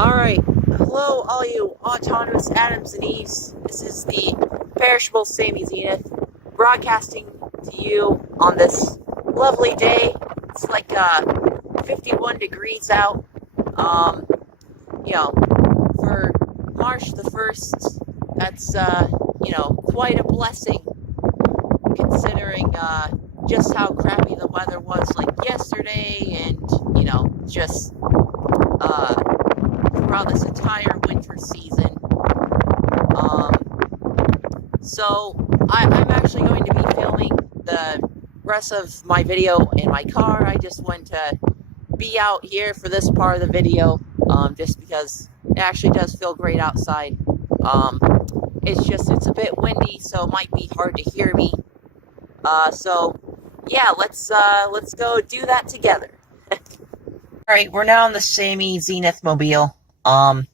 Alright, hello all you autonomous Adams and Eves. This is the perishable Sammy Zenith, broadcasting to you on this lovely day. It's like 51 degrees out. Um, for March the 1st, that's, quite a blessing, considering, just how crappy the weather was, like, yesterday, and, just, throughout this entire winter season. Um, so I'm actually going to be filming the rest of my video in my car. I just want to be out here for this part of the video, just because it actually does feel great outside. It's a bit windy, so it might be hard to hear me. So yeah, let's go do that together. Alright, we're now in the Sammy Zenith Mobile. I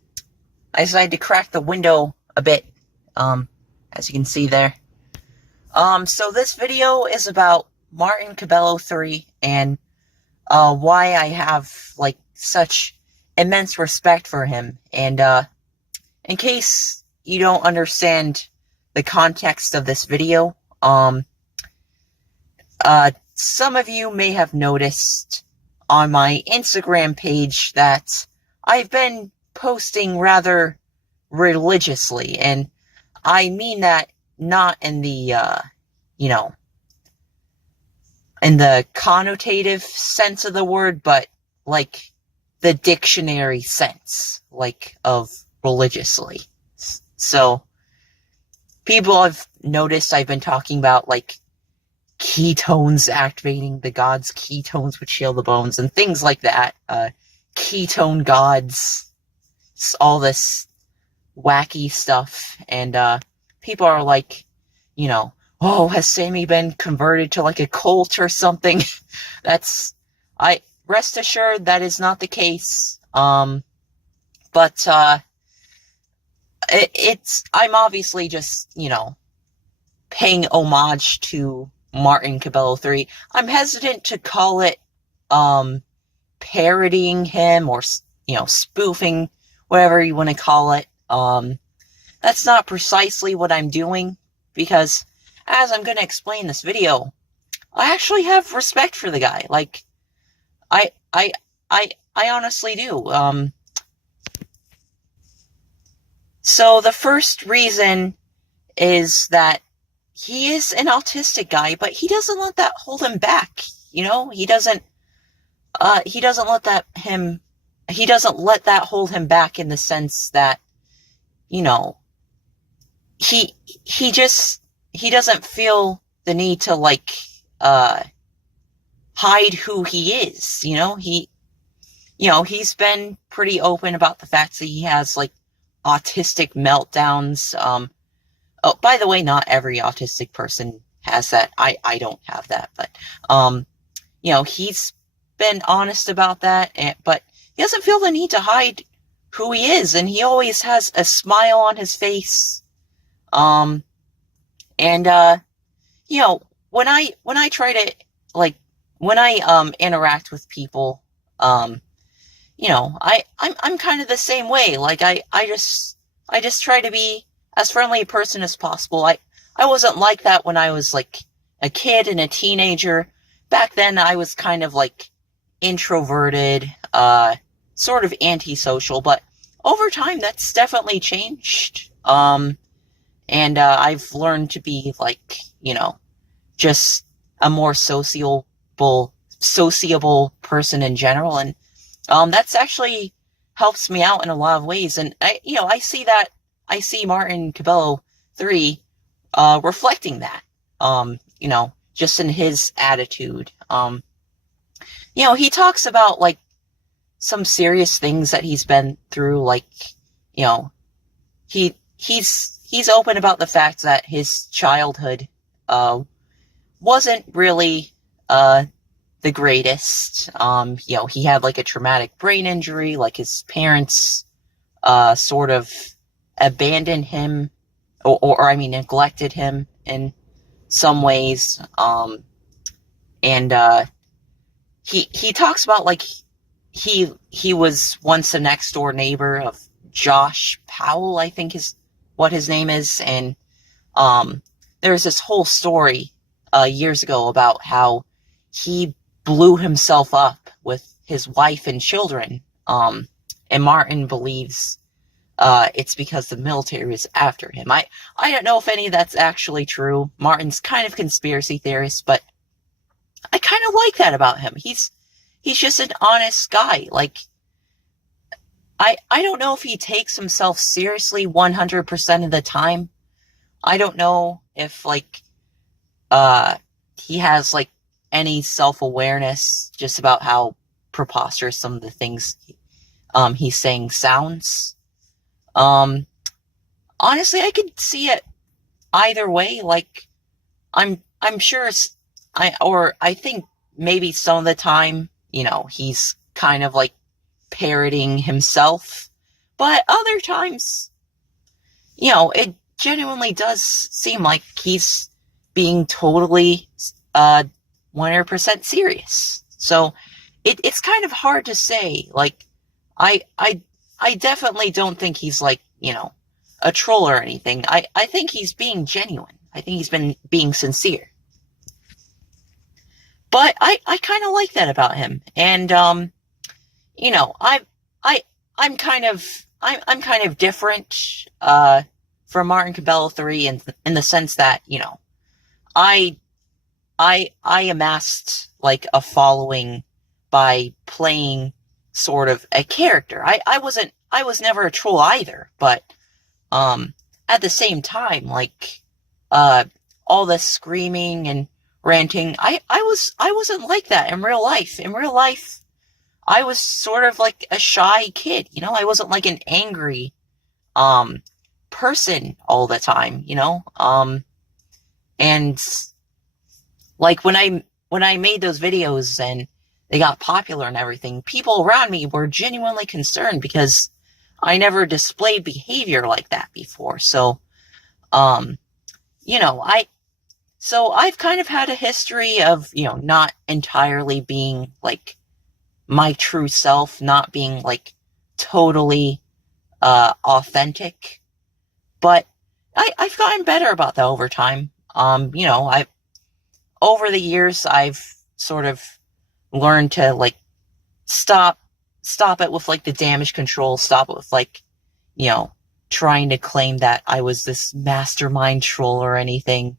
decided to crack the window a bit, as you can see there. So this video is about Martin Cabello 3 and, why I have, like, such immense respect for him. And, in case you don't understand the context of this video, some of you may have noticed on my Instagram page that I've been posting rather religiously, and I mean that not in the, in the connotative sense of the word, but, like, the dictionary sense, like, of religiously. So, people have noticed I've been talking about, like, ketones activating the gods, ketones which heal the bones, and things like that. Ketone gods, all this wacky stuff, and people are like, oh, has Sammy been converted to like a cult or something? Rest assured that is not the case. I'm obviously just, paying homage to Martin Cabello 3. I'm hesitant to call it, parodying him or, spoofing, whatever you want to call it. That's not precisely what I'm doing, because, as I'm going to explain in this video, I actually have respect for the guy. Like, I honestly do. So the first reason is that he is an autistic guy, but he doesn't let that hold him back. He doesn't let that hold him back in the sense that, he doesn't feel the need to, like, hide who he is, he's been pretty open about the fact that he has, like, autistic meltdowns. Oh, by the way, not every autistic person has that. I don't have that, but, he's been honest about that, but he doesn't feel the need to hide who he is, and he always has a smile on his face. When I try to, like, when I, interact with people, I'm kind of the same way. Like, I just try to be as friendly a person as possible. I wasn't like that when I was, like, a kid and a teenager. Back then, I was kind of, like, introverted, sort of antisocial, but over time, that's definitely changed. I've learned to be, like, just a more sociable person in general, and, that's actually helps me out in a lot of ways, and I see Martin Cabello 3, reflecting that, just in his attitude. He talks about, like, some serious things that he's been through, like, he's open about the fact that his childhood, wasn't really, the greatest. He had, like, a traumatic brain injury, like, his parents, sort of abandoned him, neglected him in some ways, he talks about, like, he was once a next door neighbor of Josh Powell, I think is what his name is, and there's this whole story years ago about how he blew himself up with his wife and children, and Martin believes it's because the military was after him. I don't know if any of that's actually true. Martin's kind of a conspiracy theorist, but I kind of like that about him. He's just an honest guy. Like, I don't know if he takes himself seriously 100% of the time. I don't know if, like, he has, like, any self-awareness just about how preposterous some of the things he's saying sounds. Honestly, I could see it either way. Like, I'm sure I think maybe some of the time, you know, he's kind of like parroting himself, but other times, you know, it genuinely does seem like he's being totally 100% serious. So it's kind of hard to say. Like, I definitely don't think he's, like, you know, a troll or anything. I think he's being genuine. I think he's been being sincere. But I kind of like that about him. And you know, I'm kind of different from Martin Cabello 3 in the sense that, you know, I amassed, like, a following by playing sort of a character. I was never a troll either, but at the same time, like, all the screaming and ranting, I wasn't like that in real life. In real life, I was sort of like a shy kid, you know? I wasn't like an angry person all the time, you know? And like when I made those videos and they got popular and everything, people around me were genuinely concerned because I never displayed behavior like that before. So, you know, I've kind of had a history of, you know, not entirely being, like, my true self, not being, like, totally authentic. But I've gotten better about that over time. You know, over the years, I've sort of learned to, like, stop it with, like, the damage control, stop it with, like, you know, trying to claim that I was this mastermind troll or anything.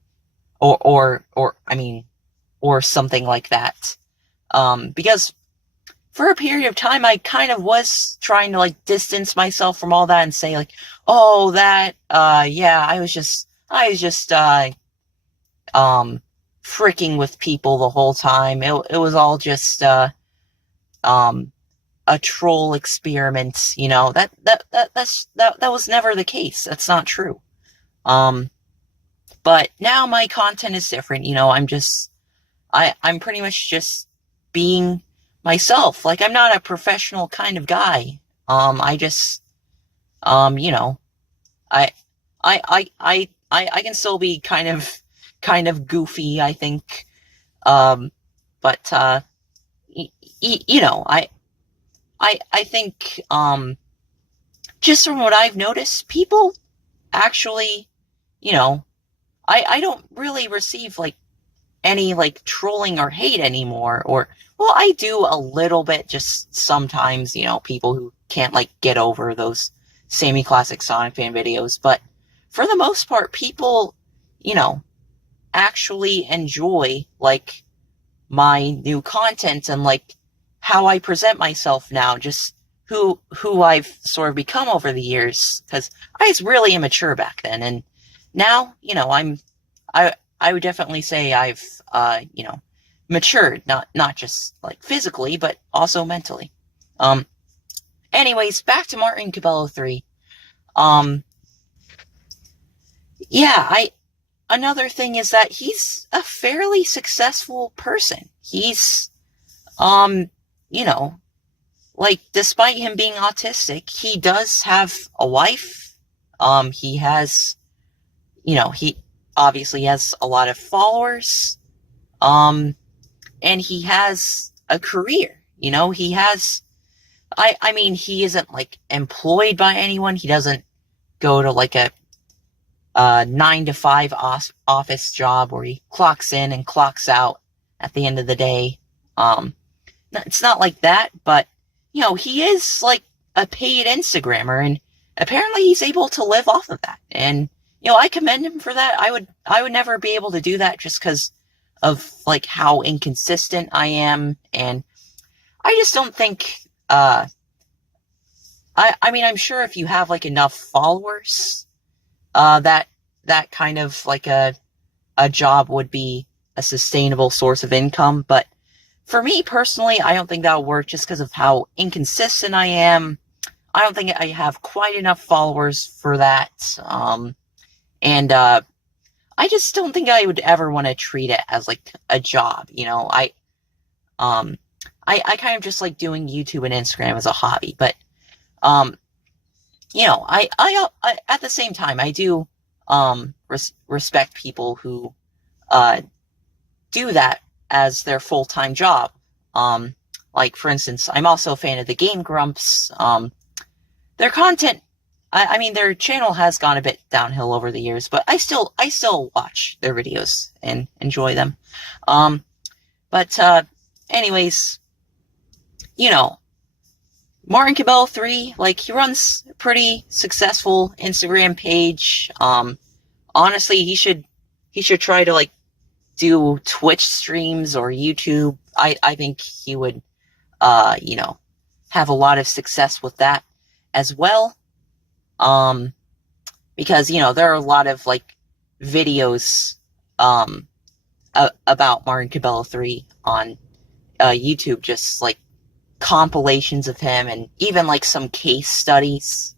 Or something like that. Because for a period of time, I kind of was trying to, like, distance myself from all that and say, like, oh, that, yeah, I was just, freaking with people the whole time. It was all just, a troll experiment, you know? That was never the case. That's not true. But now my content is different, you know, I'm pretty much just being myself. Like, I'm not a professional kind of guy. I just, you know, I can still be kind of goofy, I think. But, you know, I think, just from what I've noticed, people actually, you know, I don't really receive, like, any, like, trolling or hate anymore, or, well, I do a little bit, just sometimes, you know, people who can't, like, get over those semi-classic Sonic fan videos, but for the most part, people, you know, actually enjoy, like, my new content and, like, how I present myself now, just who I've sort of become over the years, because I was really immature back then, and now, you know, I would definitely say I've, you know, matured, not just, like, physically, but also mentally. Anyways, back to Martin Cabello 3. Yeah, another thing is that he's a fairly successful person. He's, you know, like, despite him being autistic, he does have a wife. He has, you know, he obviously has a lot of followers. And he has a career, you know, he has I mean, he isn't, like, employed by anyone. He doesn't go to, like, a 9 to 5 office job where he clocks in and clocks out at the end of the day. It's not like that, but, he is, like, a paid Instagrammer, and apparently he's able to live off of that. And, I commend him for that. I would never be able to do that just because of, like, how inconsistent I am, and I just don't think, I mean, I'm sure if you have, like, enough followers, that kind of, like, a job would be a sustainable source of income, but for me personally, I don't think that'll work just because of how inconsistent I am. I don't think I have quite enough followers for that, and I just don't think I would ever want to treat it as, like, a job, I kind of just like doing YouTube and Instagram as a hobby, but, I at the same time, I do, respect people who, do that as their full-time job. Like, for instance, I'm also a fan of the Game Grumps. Their content, I mean, their channel has gone a bit downhill over the years, but I still watch their videos and enjoy them. But anyways, Martin Cabello 3, like, he runs a pretty successful Instagram page. Honestly, he should try to, like, do Twitch streams or YouTube. I think he would, have a lot of success with that as well. Because, there are a lot of, like, videos, about Martin Cabello 3 on, YouTube, just, like, compilations of him, and even, like, some case studies.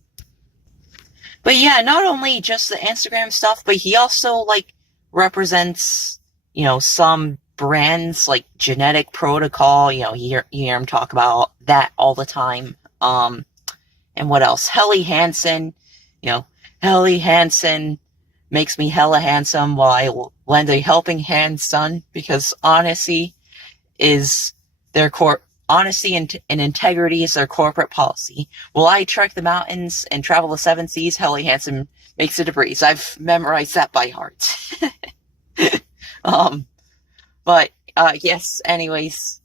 But yeah, not only just the Instagram stuff, but he also, like, represents, some brands like Genetic Protocol. You hear him talk about that all the time. And what else? Helly Hansen. Helly Hansen makes me hella handsome while I lend a helping hand, son, because honesty and integrity is their corporate policy. While I trek the mountains and travel the 7 seas, Helly Hansen makes it a breeze. I've memorized that by heart. But, yes, anyways,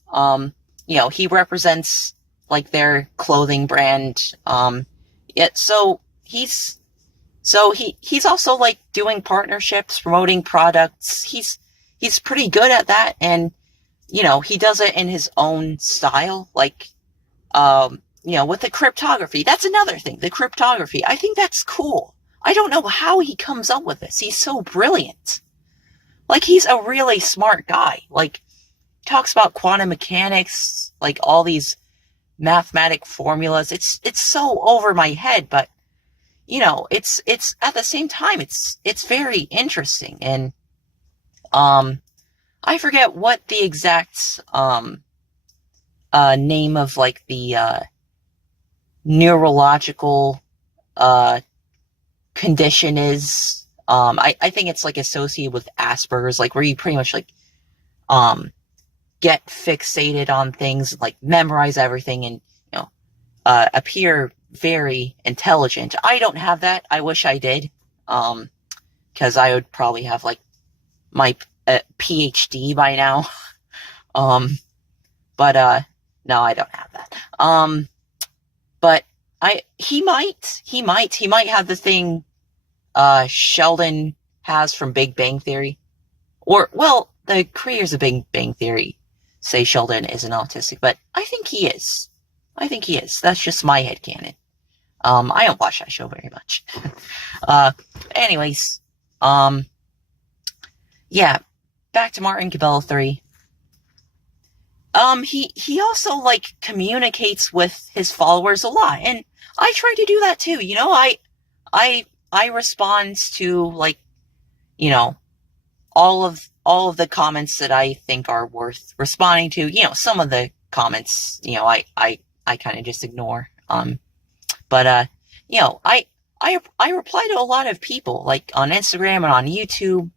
he represents, like, their clothing brand, so he's also, like, doing partnerships, promoting products. He's pretty good at that, and, he does it in his own style, like, with the cryptography. That's another thing, the cryptography. I think that's cool. I don't know how he comes up with this. He's so brilliant. Like, he's a really smart guy. Like, talks about quantum mechanics, like, all these mathematic formulas. It's so over my head, but, it's at the same time, it's very interesting. And, I forget what the exact, name of, like, the, neurological, condition is. I think it's, like, associated with Asperger's, like, where you pretty much, like, get fixated on things, like, memorize everything, and, appear very intelligent. I don't have that. I wish I did. Because I would probably have, like, my PhD by now. But, no, I don't have that. But he might have the thing, Sheldon has from Big Bang Theory. Or, well, the creators of Big Bang Theory say Sheldon isn't autistic, but I think he is. That's just my headcanon. I don't watch that show very much. Anyways, yeah, back to Martin Cabello 3. He also, like, communicates with his followers a lot, and I try to do that too. I respond to, like, all of the comments that I think are worth responding to. Some of the comments, I kind of just ignore. But I reply to a lot of people, like, on Instagram and on YouTube,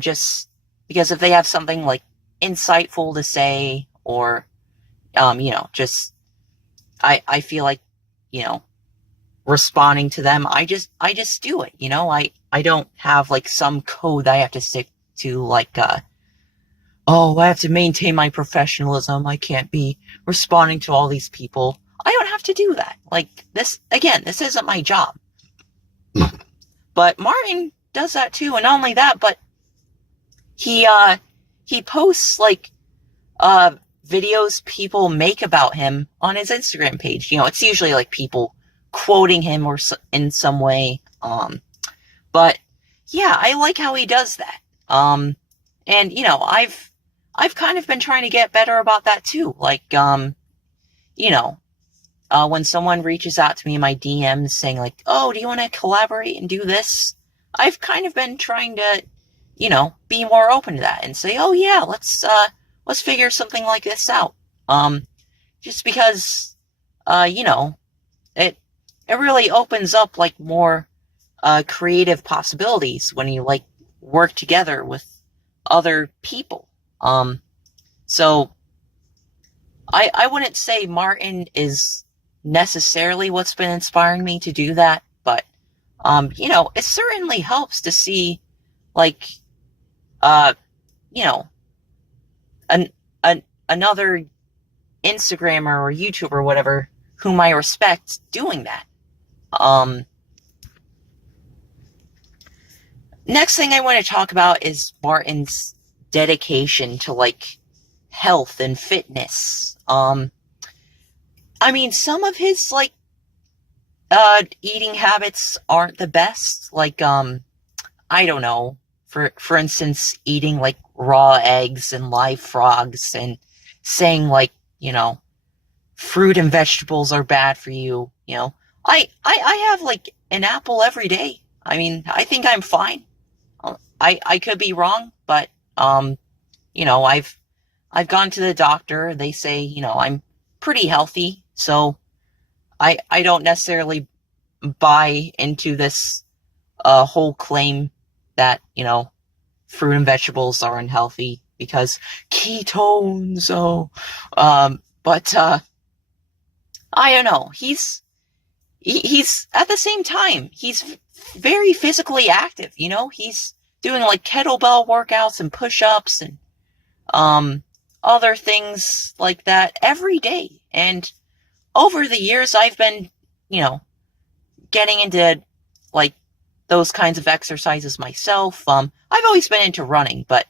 just because if they have something, like, insightful to say, or, just I feel like, you know, responding to them, I just do it, you know. I don't have like some code that I have to stick to, like, oh, I have to maintain my professionalism. I can't be responding to all these people. I don't have to do that. Like, this, again, this isn't my job. But Martin does that too, and not only that, but he posts, like, videos people make about him on his Instagram page. You know, it's usually like people quoting him or in some way. But yeah, I like how he does that. And you know, I've kind of been trying to get better about that too. Like, you know, when someone reaches out to me in my DMs saying like, oh, do you want to collaborate and do this? I've kind of been trying to, you know, be more open to that and say, oh yeah, let's figure something like this out. Just because, you know, it really opens up like more, creative possibilities when you like work together with other people. So I wouldn't say Martin is necessarily what's been inspiring me to do that, but, you know, it certainly helps to see, like, you know, another Instagrammer or YouTuber or whatever whom I respect doing that. Next thing I want to talk about is Martin's dedication to, like, health and fitness. I mean, some of his, like, eating habits aren't the best. Like, I don't know. For instance, eating, like, raw eggs and live frogs and saying, like, you know, fruit and vegetables are bad for you. You know, I have, like, an apple every day. I mean, I think I'm fine. I could be wrong, but, you know, I've gone to the doctor. They say, you know, I'm pretty healthy. So I don't necessarily buy into this, whole claim that, you know, fruit and vegetables are unhealthy because ketones. Oh, but, I don't know. He's at the same time, he's very physically active, you know, he's doing like kettlebell workouts and push-ups and, other things like that every day. And over the years, I've been, you know, getting into like those kinds of exercises myself. I've always been into running, but,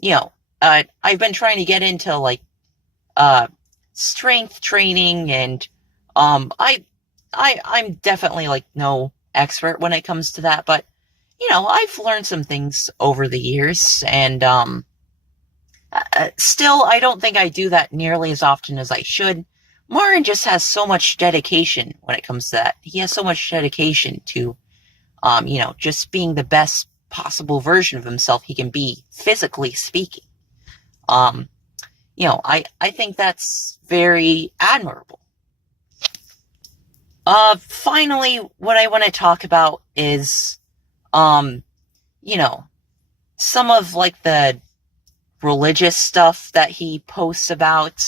you know, I've been trying to get into like, strength training and, I'm definitely like no expert when it comes to that, but, you know, I've learned some things over the years, and, still, I don't think I do that nearly as often as I should. Martin just has so much dedication when it comes to that. He has so much dedication to, you know, just being the best possible version of himself he can be, physically speaking. You know, I think that's very admirable. Finally, what I want to talk about is, you know, some of like the religious stuff that he posts about.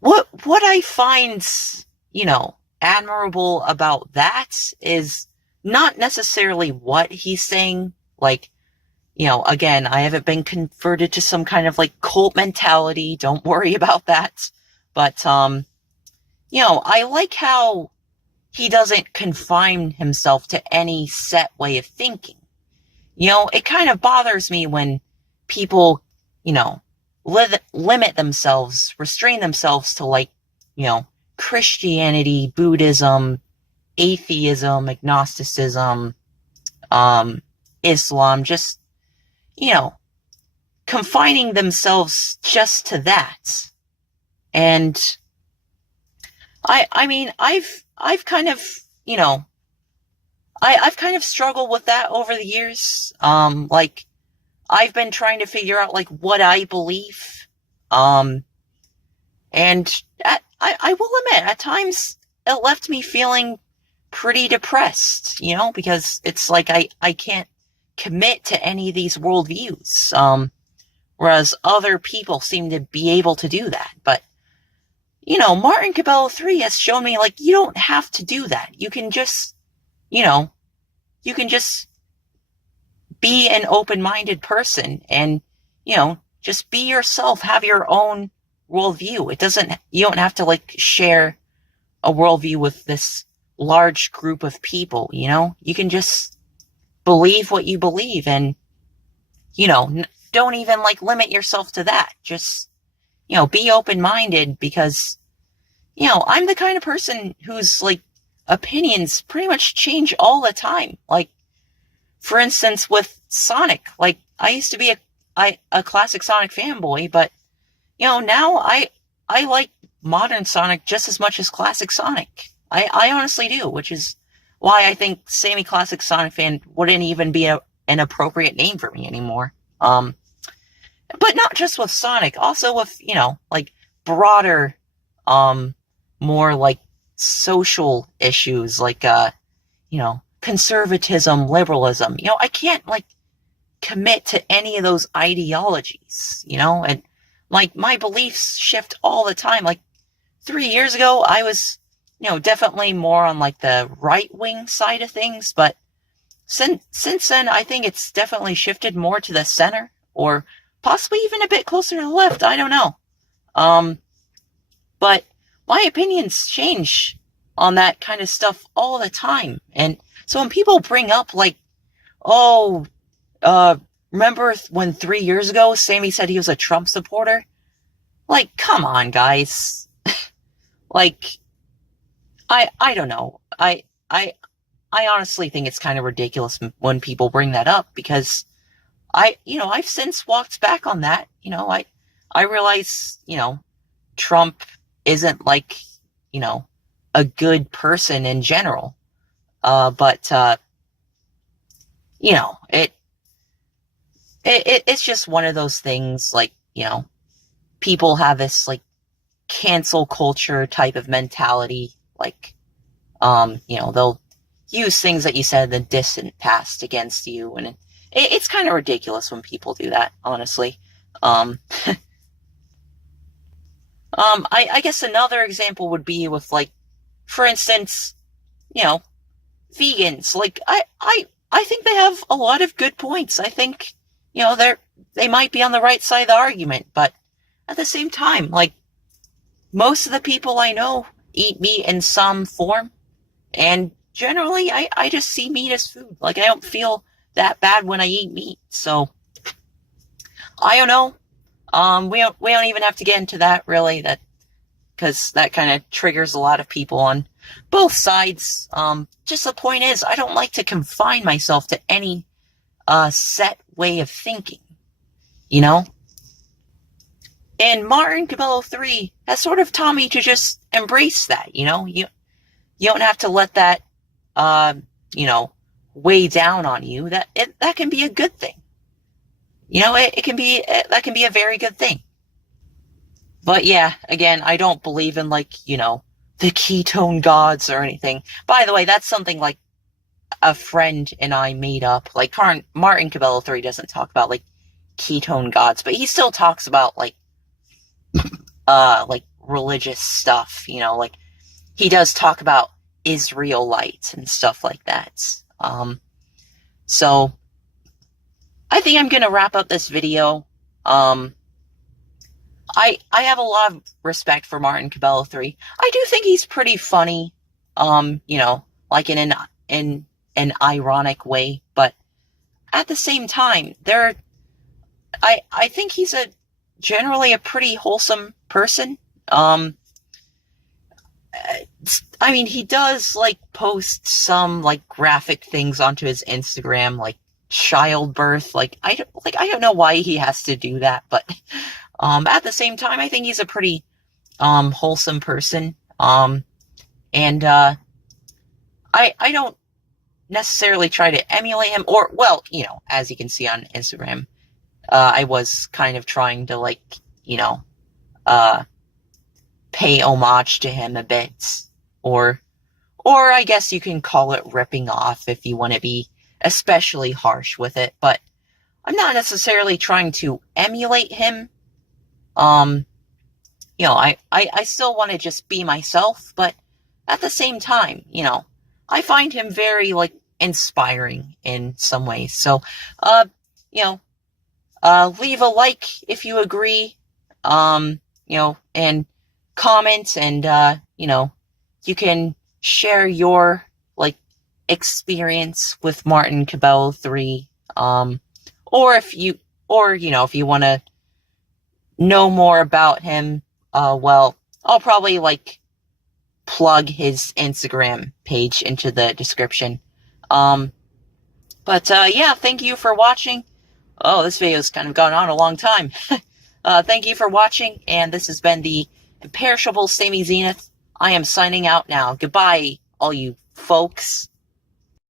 What I find, you know, admirable about that is not necessarily what he's saying. Like, you know, again, I haven't been converted to some kind of like cult mentality. Don't worry about that. But, you know, I like how he doesn't confine himself to any set way of thinking. You know, it kind of bothers me when people, you know, limit themselves, restrain themselves to, like, you know, Christianity, Buddhism, atheism, agnosticism, Islam, just, you know, confining themselves just to that. And I mean, I've kind of, you know, I've kind of struggled with that over the years. Like, I've been trying to figure out, like, what I believe. And I will admit, at times, it left me feeling pretty depressed, you know, because it's like I can't commit to any of these worldviews. Whereas other people seem to be able to do that. But Martin Cabello 3 has shown me, like, you don't have to do that. You can just, you know, you can just be an open-minded person and, just be yourself, have your own worldview. You don't have to, like, share a worldview with this large group of people, You can just believe what you believe and, don't even, like, limit yourself to that. Just, be open-minded because, I'm the kind of person whose, like, opinions pretty much change all the time. Like, for instance, with Sonic, like, I used to be a classic Sonic fanboy, but, now I like modern Sonic just as much as classic Sonic. I honestly do, which is why I think Sammy Classic Sonic fan wouldn't even be an appropriate name for me anymore. But not just with Sonic, also with, like, broader, more, like, social issues, like, conservatism, liberalism. I can't, like, commit to any of those ideologies, and, like, my beliefs shift all the time. Like, 3 years ago, I was, definitely more on, like, the right-wing side of things, but since then, I think it's definitely shifted more to the center, or possibly even a bit closer to the left. I don't know. But my opinions change on that kind of stuff all the time. And so when people bring up, like, oh, remember when 3 years ago Sammy said he was a Trump supporter? Like, come on, guys. Like, I don't know. I honestly think it's kind of ridiculous when people bring that up because I've since walked back on that. I realize, Trump isn't, like, a good person in general. But it's just one of those things, like, people have this, like, cancel culture type of mentality. Like, they'll use things that you said in the distant past against you. And it's kind of ridiculous when people do that, honestly. I guess another example would be with, like, for instance, vegans. Like, I think they have a lot of good points. I think, they might be on the right side of the argument, but at the same time, like, most of the people I know eat meat in some form, and generally, I just see meat as food. Like, I don't feel that bad when I eat meat, so I don't know. We don't even have to get into that, really, because that kind of triggers a lot of people on both sides. Just the point is, I don't like to confine myself to any set way of thinking, And Martin Cabello 3 has sort of taught me to just embrace that, You don't have to let that, weigh down on you. That can be a good thing. That can be a very good thing. But yeah, again, I don't believe in, like, the ketone gods or anything. By the way, that's something, like, a friend and I made up. Like, Martin Cabello 3 doesn't talk about, like, ketone gods, but he still talks about, like, religious stuff, like, he does talk about Israelites and stuff like that. So, I think I'm gonna wrap up this video. I have a lot of respect for Martin Cabello 3. I do think he's pretty funny, like, in an ironic way, but at the same time, I think he's generally a pretty wholesome person. I mean, he does, like, post some, like, graphic things onto his Instagram, like childbirth. Like, I don't know why he has to do that, but at the same time, I think he's a pretty wholesome person. And I don't necessarily try to emulate him, or, well, as you can see on Instagram, I was kind of trying to, like, pay homage to him a bit, or I guess you can call it ripping off if you want to be especially harsh with it, but I'm not necessarily trying to emulate him. I still want to just be myself, but at the same time, I find him very, like, inspiring in some ways. So, you know, leave a like if you agree, and comment, and, you can share your, like, experience with Martin Cabello 3, or if you want to know more about him, well, I'll probably, like, plug his Instagram page into the description. Yeah, thank you for watching. Oh, this video's kind of gone on a long time. Thank you for watching, and this has been the Imperishable Sammy Zenith. I am signing out now. Goodbye, all you folks.